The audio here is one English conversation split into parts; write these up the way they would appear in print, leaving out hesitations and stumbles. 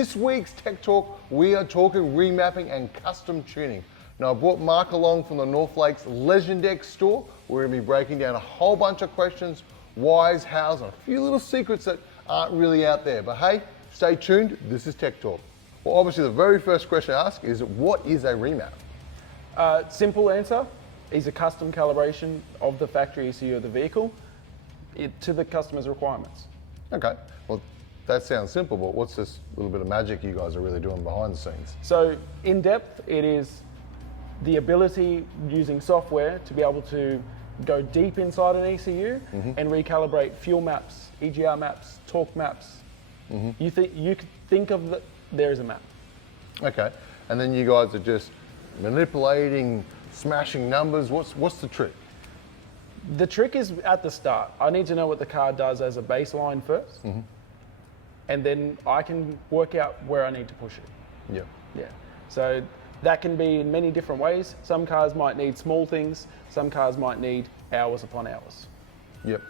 This week's Tech Talk, we are talking remapping and custom tuning. Now, I brought Mark along from the North Lakes Legendex store. We're going to be breaking down a whole bunch of questions, whys, hows, and a few little secrets that aren't really out there. But hey, stay tuned. This is Tech Talk. Well, obviously, the very first question I ask is, what is a remap? Simple answer is a custom calibration of the factory ECU of the vehicle to the customer's requirements. Okay, well, that sounds simple, but what's this little bit of magic you guys are really doing behind the scenes? So in depth, it is the ability using software to be able to go deep inside an ECU and recalibrate fuel maps, EGR maps, torque maps. You could think of there is a map. Okay, and then you guys are just manipulating, smashing numbers. What's the trick? The trick is at the start. I need to know what the car does as a baseline first, and then I can work out where I need to push it. Yeah. So that can be in many different ways. Some cars might need small things. Some cars might need hours upon hours. Yep.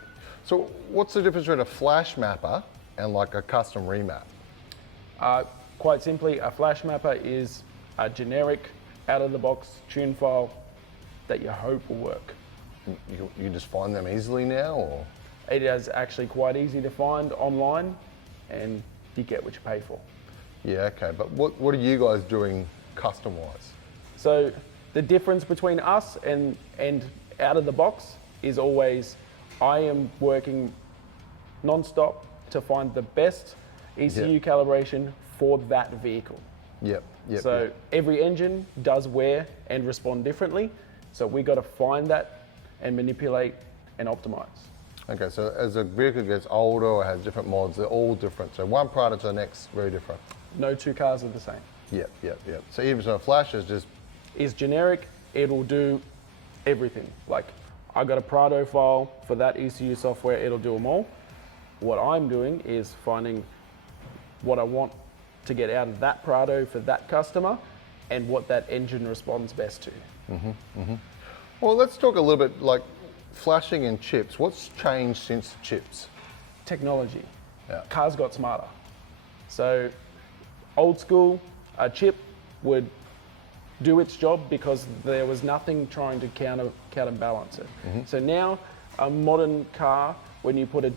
So what's the difference between a flash mapper and like a custom remap? Quite simply, a flash mapper is a generic, out-of-the-box tune file that you hope will work. You can just find them easily now, or? It is actually quite easy to find online, and you get what you pay for. Yeah, okay, but what are you guys doing custom-wise? So the difference between us and out of the box is always, I am working non-stop to find the best ECU calibration for that vehicle. Yep. So every engine does wear and respond differently, so we got to find that and manipulate and optimize. Okay, so as a vehicle gets older or has different mods, they're all different. So one product to the next, very different. No two cars are the same. Yep. So even so, a flash is generic. It'll do everything. Like, I got a Prado file for that ECU software. It'll do them all. What I'm doing is finding what I want to get out of that Prado for that customer and what that engine responds best to. Well, let's talk a little bit like flashing and chips. What's changed since chips? Technology. Yeah. Cars got smarter. So old school, a chip would do its job because there was nothing trying to counterbalance it. So now a modern car, when you put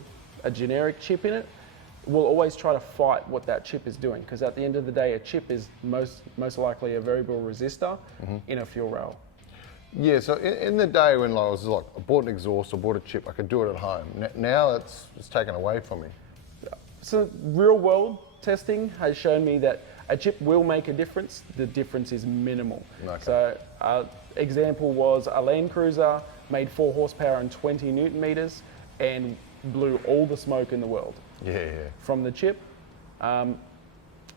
a generic chip in it, will always try to fight what that chip is doing, because at the end of the day, a chip is most likely a variable resistor in a fuel rail. Yeah, so in the day when I was like, I bought an exhaust, I bought a chip, I could do it at home. Now it's taken away from me. So real world testing has shown me that a chip will make a difference. The difference is minimal. Okay. So example was a Land Cruiser made 4 horsepower and 20 Newton meters and blew all the smoke in the world. Yeah. From the chip. And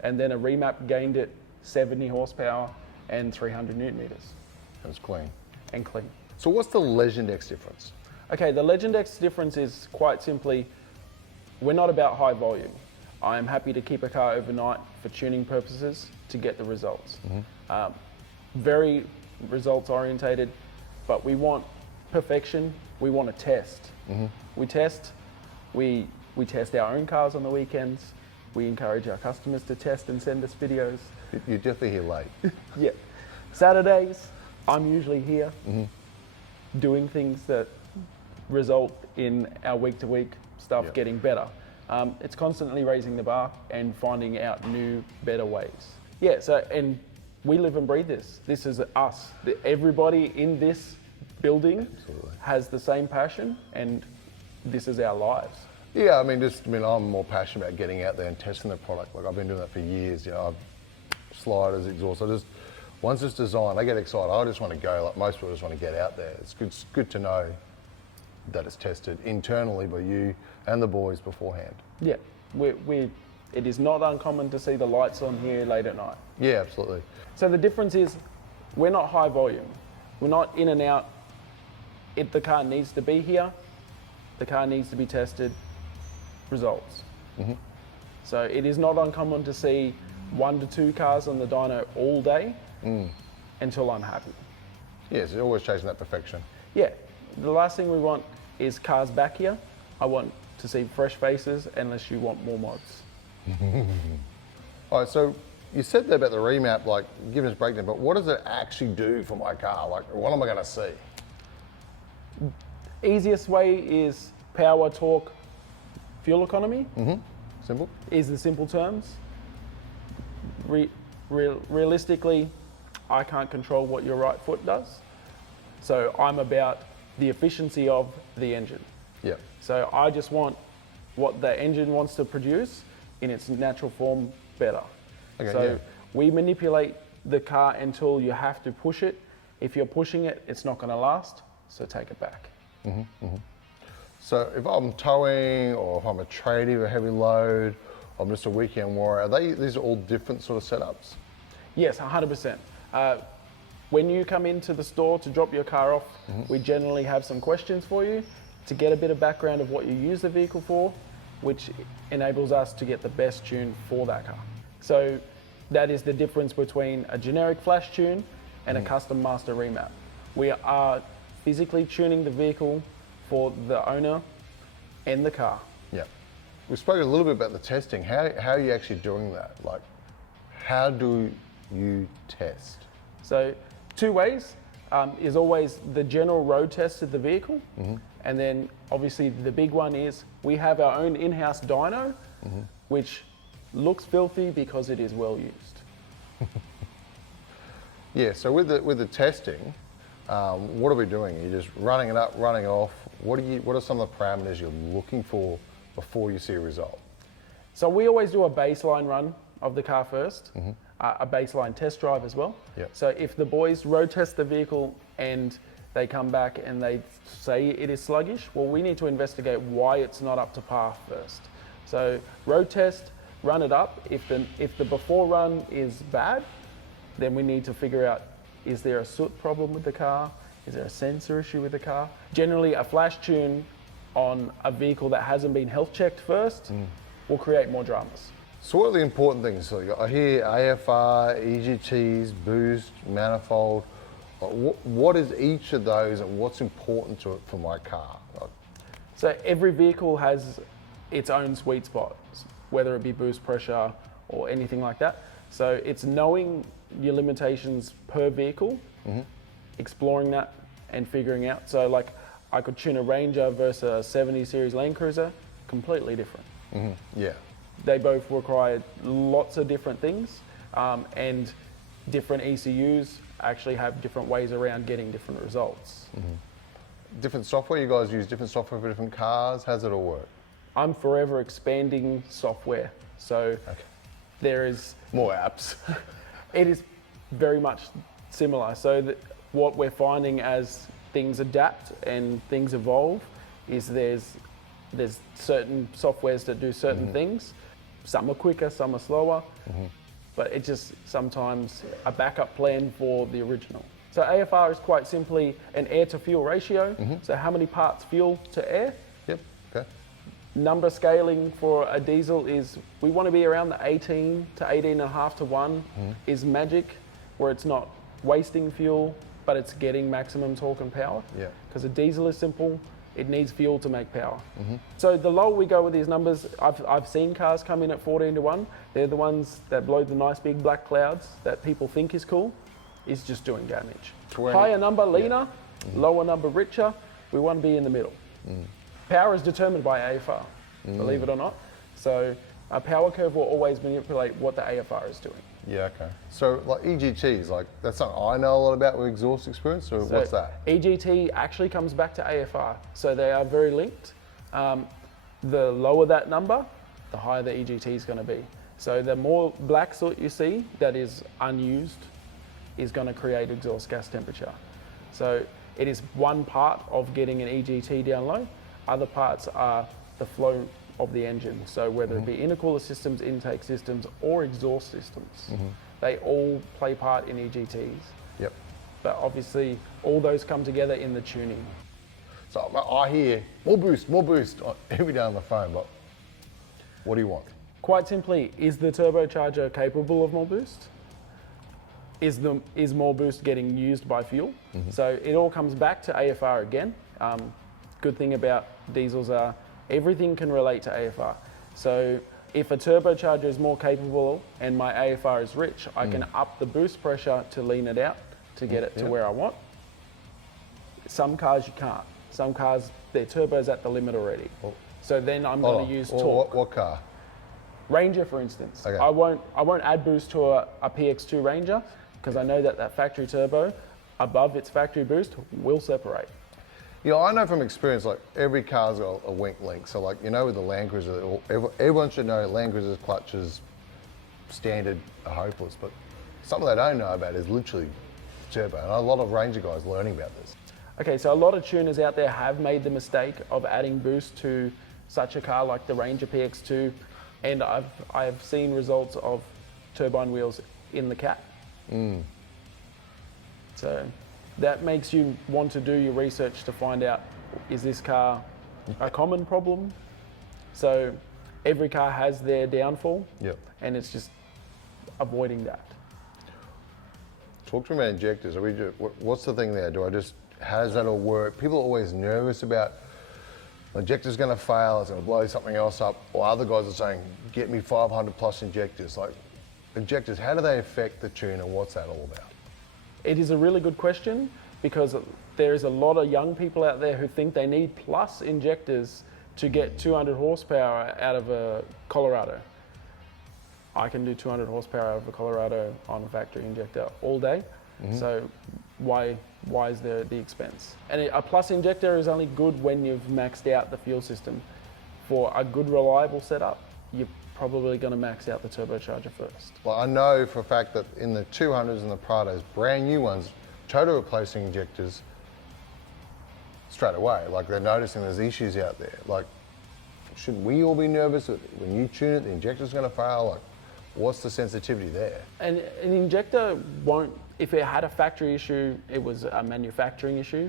then a remap gained it 70 horsepower and 300 Newton meters. It was clean. And clean. So what's the Legendex difference? Okay, the LegendX difference is quite simply, we're not about high volume. I am happy to keep a car overnight for tuning purposes to get the results. Very results orientated, but we want perfection. We want to test. We test. We test our own cars on the weekends. We encourage our customers to test and send us videos. You're definitely here late. Yeah. Saturdays, I'm usually here doing things that result in our week-to-week stuff getting better. It's constantly raising the bar and finding out new, better ways. Yeah, and we live and breathe this. This is us. Everybody in this building has the same passion, and this is our lives. Yeah, I'm more passionate about getting out there and testing the product. Like, I've been doing that for years. Sliders, exhaust. Once it's designed, I get excited. I just want to go. Like most people, just want to get out there. It's good to know that it's tested internally by you and the boys beforehand. Yeah, it is not uncommon to see the lights on here late at night. Yeah, absolutely. So the difference is, we're not high volume. We're not in and out. The car needs to be here. The car needs to be tested. Results. So it is not uncommon to see 1 to 2 cars on the dyno all day until I'm happy. Yes, you're always chasing that perfection. Yeah, the last thing we want is cars back here. I want to see fresh faces unless you want more mods. All right, so you said that about the remap, like giving us a breakdown, but what does it actually do for my car? Like, what am I going to see? Easiest way is power, torque, fuel economy. Simple. Is the simple terms. Realistically, I can't control what your right foot does. So I'm about the efficiency of the engine. Yeah. So I just want what the engine wants to produce in its natural form better. Okay, so yeah. we manipulate the car until you have to push it. If you're pushing it, it's not going to last, so take it back. So if I'm towing or if I'm a tradie with a heavy load, I'm just a weekend warrior, these are all different sort of setups? Yes, 100%. When you come into the store to drop your car off, we generally have some questions for you to get a bit of background of what you use the vehicle for, which enables us to get the best tune for that car. So that is the difference between a generic flash tune and a custom master remap. We are physically tuning the vehicle for the owner and the car. Yeah. We spoke a little bit about the testing. How are you actually doing that? Like, how do you test? So 2 ways is always the general road test of the vehicle. And then obviously the big one is we have our own in-house dyno, which looks filthy because it is well used. Yeah, so with the testing, what are we doing? You're just running it up, running it off. What are some of the parameters you're looking for before you see a result? So we always do a baseline run of the car first, a baseline test drive as well. Yep. So if the boys road test the vehicle and they come back and they say it is sluggish, well, we need to investigate why it's not up to par first. So road test, run it up. If the before run is bad, then we need to figure out, is there a soot problem with the car? Is there a sensor issue with the car? Generally, a flash tune on a vehicle that hasn't been health checked first will create more dramas. So what are the important things? So I hear AFR, EGTs, boost, manifold. What is each of those and what's important to it for my car? So every vehicle has its own sweet spot, whether it be boost pressure or anything like that. So it's knowing your limitations per vehicle, exploring that and figuring out. So like I could tune a Ranger versus a 70 series Land Cruiser, completely different. Yeah. They both require lots of different things, and different ECUs actually have different ways around getting different results. Different software, you guys use different software for different cars. How's it all work? I'm forever expanding software. So there is More apps. It is very much similar. So what we're finding as things adapt and things evolve is there's certain softwares that do certain things. Some are quicker, some are slower, but it's just sometimes a backup plan for the original. So AFR is quite simply an air to fuel ratio. So how many parts fuel to air? Yep. Okay. Number scaling for a diesel is we want to be around the 18 to 18.5 to 1 is magic, where it's not wasting fuel, but it's getting maximum torque and power. Yeah. Because a diesel is simple, it needs fuel to make power. So the lower we go with these numbers, I've seen cars come in at 14 to 1. They're the ones that blow the nice big black clouds that people think is cool, is just doing damage. 20. Higher number, leaner, lower number, richer. We want to be in the middle. Power is determined by AFR, believe it or not. So a power curve will always manipulate what the AFR is doing. Yeah, okay. So like EGTs, like that's something I know a lot about with exhaust experience, so what's that? EGT actually comes back to AFR, so they are very linked. The lower that number, the higher the EGT is going to be. So the more black soot you see that is unused is going to create exhaust gas temperature. So it is one part of getting an EGT down low. Other parts are the flow of the engine. So whether it be intercooler systems, intake systems, or exhaust systems, they all play part in EGTs. Yep. But obviously all those come together in the tuning. So I hear more boost every day on the phone, but what do you want? Quite simply, is the turbocharger capable of more boost? Is more boost getting used by fuel? So it all comes back to AFR again. Good thing about diesels are everything can relate to AFR. So If a turbocharger is more capable and my AFR is rich, I can up the boost pressure to lean it out to get it to where I want. Some cars you can't. Some cars, their turbo's at the limit already. So then I'm going to use torque. What car? Ranger, for instance. Okay. I won't add boost to a PX2 Ranger because I know that factory turbo above its factory boost will separate. Yeah, I know from experience, like every car's got a weak link. So like, you know, with the Land Cruiser, everyone should know Land Cruiser's clutches standard are hopeless, but something they don't know about is literally turbo. And a lot of Ranger guys learning about this. Okay, so a lot of tuners out there have made the mistake of adding boost to such a car like the Ranger PX2, and I've seen results of turbine wheels in the cat. So that makes you want to do your research to find out, is this car a common problem? So every car has their downfall, and it's just avoiding that. Talk to me about injectors. What's the thing there? How does that all work? People are always nervous about the injector's going to fail, it's going to blow something else up, or other guys are saying, get me 500 plus injectors. Like, injectors, how do they affect the tune and what's that all about? It is a really good question because there's a lot of young people out there who think they need plus injectors to get 200 horsepower out of a Colorado. I can do 200 horsepower out of a Colorado on a factory injector all day. So why is there the expense? And a plus injector is only good when you've maxed out the fuel system. For a good reliable setup, you're probably going to max out the turbocharger first. Well, I know for a fact that in the 200s and the Prados, brand new ones, total replacing injectors straight away. Like, they're noticing there's issues out there. Like, should we all be nervous that when you tune it, the injector's going to fail? Like, what's the sensitivity there? And an injector won't, if it had a factory issue, it was a manufacturing issue.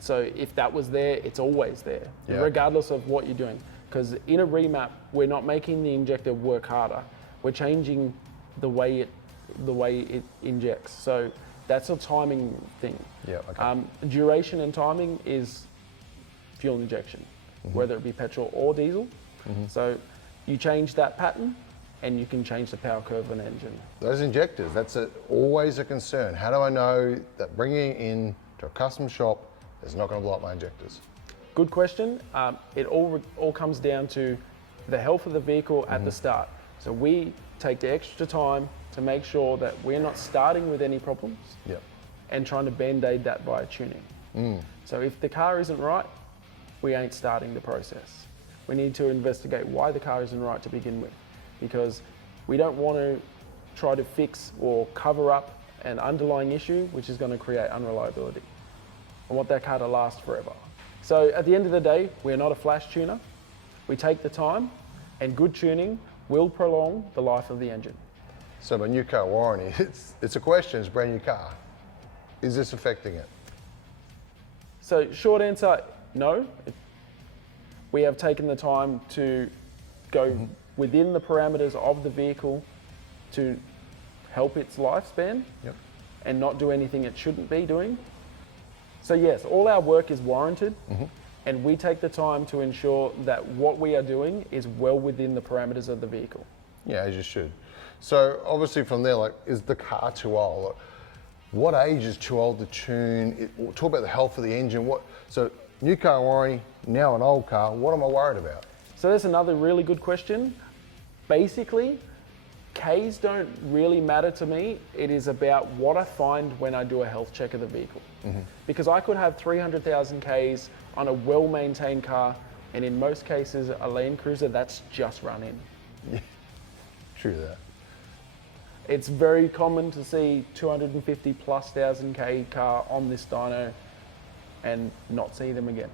So if that was there, it's always there, regardless of what you're doing. Because in a remap, we're not making the injector work harder. We're changing the way it injects. So that's a timing thing. Duration and timing is fuel injection, whether it be petrol or diesel. So you change that pattern, and you can change the power curve of an engine. Those injectors, that's always a concern. How do I know that bringing it in to a custom shop is not going to blow up my injectors? Good question. It all comes down to the health of the vehicle at the start. So we take the extra time to make sure that we're not starting with any problems and trying to band-aid that via tuning. So if the car isn't right, we ain't starting the process. We need to investigate why the car isn't right to begin with, because we don't want to try to fix or cover up an underlying issue which is going to create unreliability. I want that car to last forever. So at the end of the day, we're not a flash tuner. We take the time, and good tuning will prolong the life of the engine. So my new car warranty, it's a question, it's a brand new car. Is this affecting it? So short answer, no. We have taken the time to go within the parameters of the vehicle to help its lifespan and not do anything it shouldn't be doing. So yes, all our work is warranted, and we take the time to ensure that what we are doing is well within the parameters of the vehicle. Yeah, as you should. So obviously from there, like, is the car too old? Like, what age is too old to tune? Talk about the health of the engine. So new car warranty, now an old car, what am I worried about? So that's another really good question. Basically, Ks don't really matter to me. It is about what I find when I do a health check of the vehicle. Because I could have 300,000 Ks on a well-maintained car, and in most cases, a Land Cruiser that's just run in. True that. It's very common to see 250 plus thousand K car on this dyno and not see them again.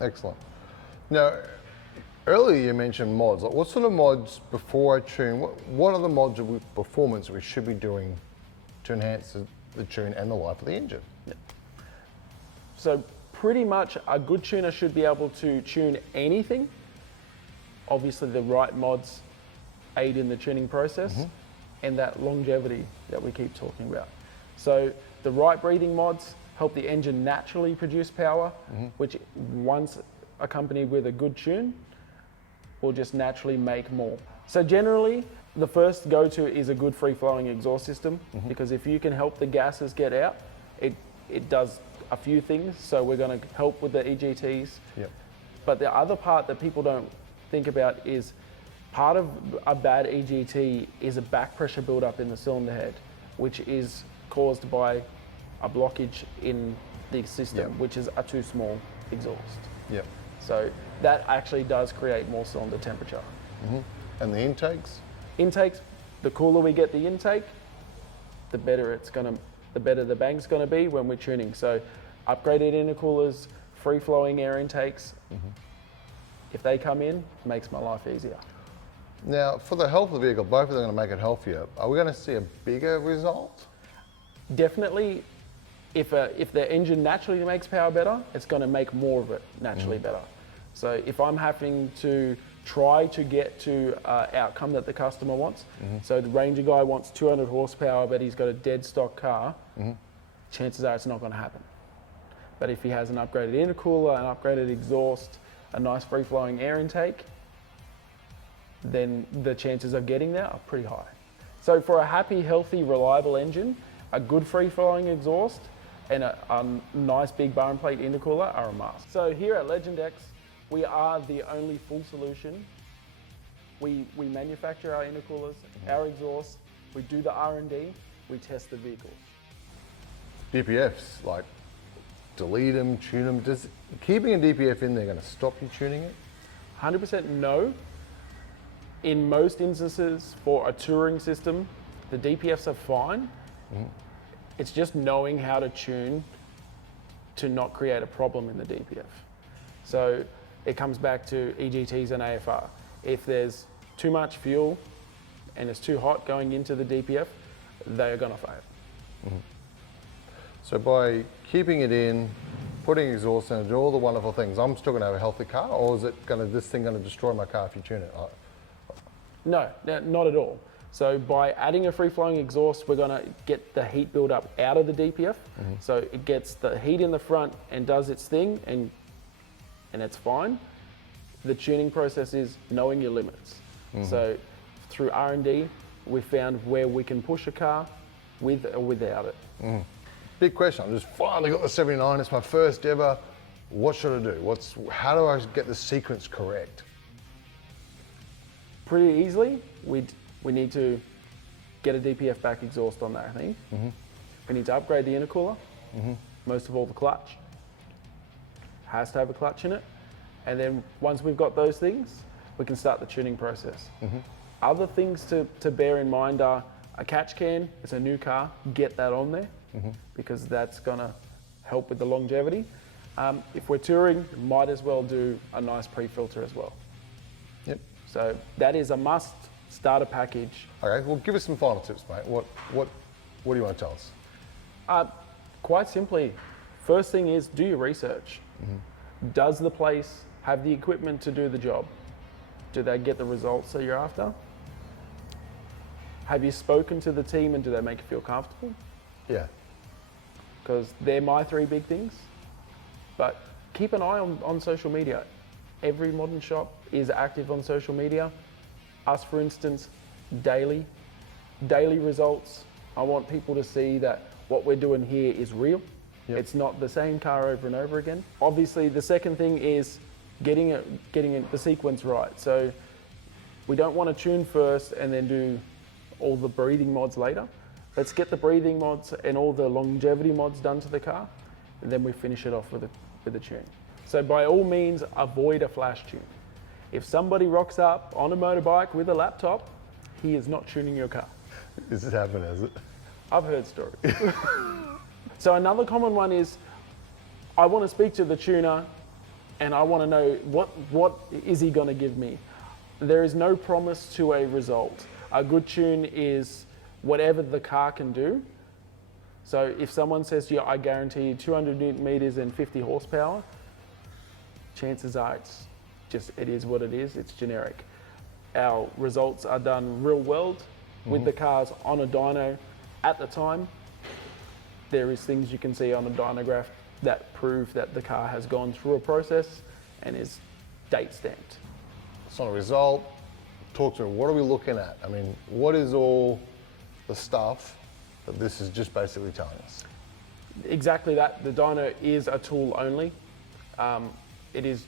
Excellent. Now, earlier you mentioned mods. Like, what sort of mods before I tune? What are the mods of performance we should be doing to enhance the tune and the life of the engine? So pretty much a good tuner should be able to tune anything. Obviously the right mods aid in the tuning process and that longevity that we keep talking about. So the right breathing mods help the engine naturally produce power, which once accompanied with a good tune, will just naturally make more. So generally, the first go-to is a good free-flowing exhaust system, because if you can help the gases get out, it does a few things. So we're going to help with the EGTs. Yep. But the other part that people don't think about is part of a bad EGT is a back pressure buildup in the cylinder head, which is caused by a blockage in the system, Yep. which is a too small exhaust. Yep. So that actually does create more cylinder temperature. And the intakes? Intakes, the cooler we get the intake, the better the bang's gonna be when we're tuning. So upgraded intercoolers, free-flowing air intakes, if they come in, it makes my life easier. Now, for the health of the vehicle, both of them are going to make it healthier. Are we going to see a bigger result? Definitely, if the engine naturally makes power better, it's going to make more of it naturally better. So if I'm having to try to get to an outcome that the customer wants, so the Ranger guy wants 200 horsepower, but he's got a dead stock car, chances are it's not going to happen. But if he has an upgraded intercooler, an upgraded exhaust, a nice free-flowing air intake, then the chances of getting there are pretty high. So for a happy, healthy, reliable engine, a good free-flowing exhaust and a nice big bar and plate intercooler are a must. So here at LegendX, we are the only full solution. We manufacture our intercoolers, our exhausts, we do the R&D, we test the vehicles. DPFs, like delete them, tune them. Does keeping a DPF in there going to stop you tuning it? 100% no. In most instances for a touring system, the DPFs are fine. It's just knowing how to tune to not create a problem in the DPF. So it comes back to EGTs and AFR. If there's too much fuel and it's too hot going into the DPF, they are going to fail. So by keeping it in, putting exhaust in, and all the wonderful things, I'm still going to have a healthy car, or is this thing going to destroy my car if you tune it? No, not at all. So by adding a free-flowing exhaust, we're going to get the heat build-up out of the DPF. So it gets the heat in the front and does its thing, and it's fine. The tuning process is knowing your limits. So through R&D, we found where we can push a car with or without it. Big question. I just finally got the 79. It's my first ever. What should I do? How do I get the sequence correct? Pretty easily, we need to get a DPF back exhaust on that thing. We need to upgrade the intercooler, most of all the clutch. Has to have a clutch in it. And then once we've got those things, we can start the tuning process. Other things to bear in mind are a catch can. It's a new car, get that on there because that's gonna help with the longevity. If we're touring, might as well do a nice pre-filter as well. Yep. So that is a must starter package. Okay, well, give us some final tips, mate. What do you want to tell us? Quite simply, first thing is do your research. Does the place have the equipment to do the job? Do they get the results that you're after? Have you spoken to the team and do they make you feel comfortable? Yeah. Because they're my three big things. But keep an eye on social media. Every modern shop is active on social media. Us, for instance, daily results. I want people to see that what we're doing here is real. Yep. It's not the same car over and over again. Obviously, the second thing is getting the sequence right. So we don't want to tune first and then do all the breathing mods later. Let's get the breathing mods and all the longevity mods done to the car, and then we finish it off with a tune. So by all means, avoid a flash tune. If somebody rocks up on a motorbike with a laptop, he is not tuning your car. This has happened, has it? I've heard stories. So another common one is, I want to speak to the tuner and I want to know what is he going to give me. There is no promise to a result. A good tune is whatever the car can do. So if someone says to you, I guarantee you 200 Newton meters and 50 horsepower, chances are it is what it is, it's generic. Our results are done real world with the cars on a dyno at the time. There is things you can see on a dynograph that prove that the car has gone through a process and is date stamped. it's not a result. Talk to me, what are we looking at? I mean, what is all the stuff that this is just basically telling us? Exactly that. The dyno is a tool only. It is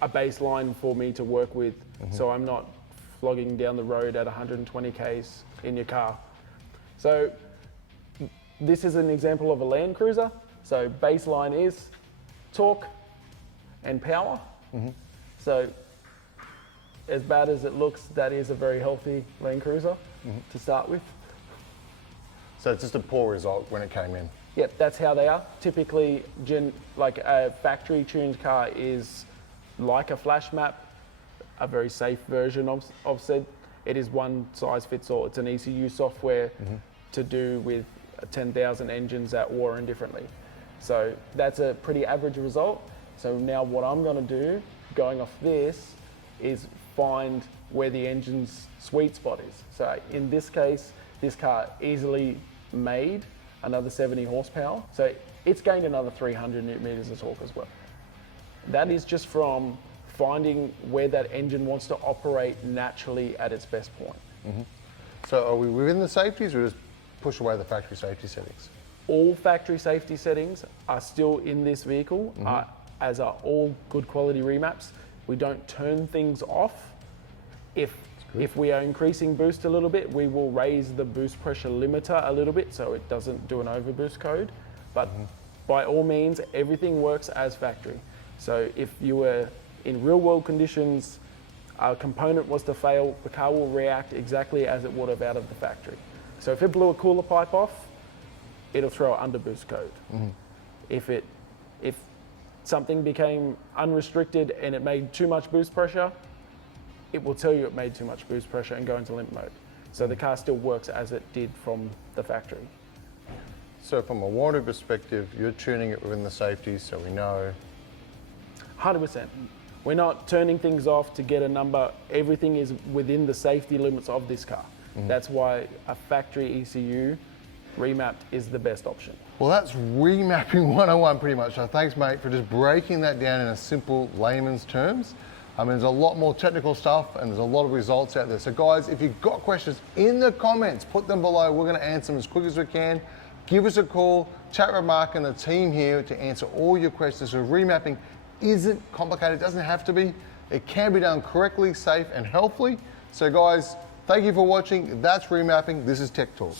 a baseline for me to work with, so I'm not flogging down the road at 120 Ks in your car. So this is an example of a Land Cruiser. So baseline is torque and power. So as bad as it looks, that is a very healthy Land Cruiser to start with. So it's just a poor result when it came in. Yep, that's how they are. Typically, like a factory tuned car is like a flash map, a very safe version of said. It is one size fits all. It's an ECU software to do with 10,000 engines that war indifferently. So that's a pretty average result. So now what I'm gonna do, going off this, is find where the engine's sweet spot is. So in this case, this car easily made another 70 horsepower. So it's gained another 300 newton meters of torque as well. That is just from finding where that engine wants to operate naturally at its best point. So are we within the safeties or just push away the factory safety settings? All factory safety settings are still in this vehicle, as are all good quality remaps. We don't turn things off. If we are increasing boost a little bit, we will raise the boost pressure limiter a little bit so it doesn't do an overboost code. But by all means, everything works as factory. So if you were in real world conditions, a component was to fail, the car will react exactly as it would have out of the factory. So if it blew a cooler pipe off, it'll throw an underboost code. If something became unrestricted and it made too much boost pressure, it will tell you it made too much boost pressure and go into limp mode. So the car still works as it did from the factory. So from a warranty perspective, you're tuning it within the safeties so we know. 100%. We're not turning things off to get a number. Everything is within the safety limits of this car. That's why a factory ECU remapped is the best option. Well, that's remapping 101 pretty much. So thanks, mate, for just breaking that down in a simple layman's terms. I mean, there's a lot more technical stuff and there's a lot of results out there. So guys, if you've got questions in the comments, put them below. We're gonna answer them as quick as we can. Give us a call, chat with Mark and the team here to answer all your questions. So remapping isn't complicated, it doesn't have to be. It can be done correctly, safe and healthily. So guys, thank you for watching. That's remapping. This is Tech Talk.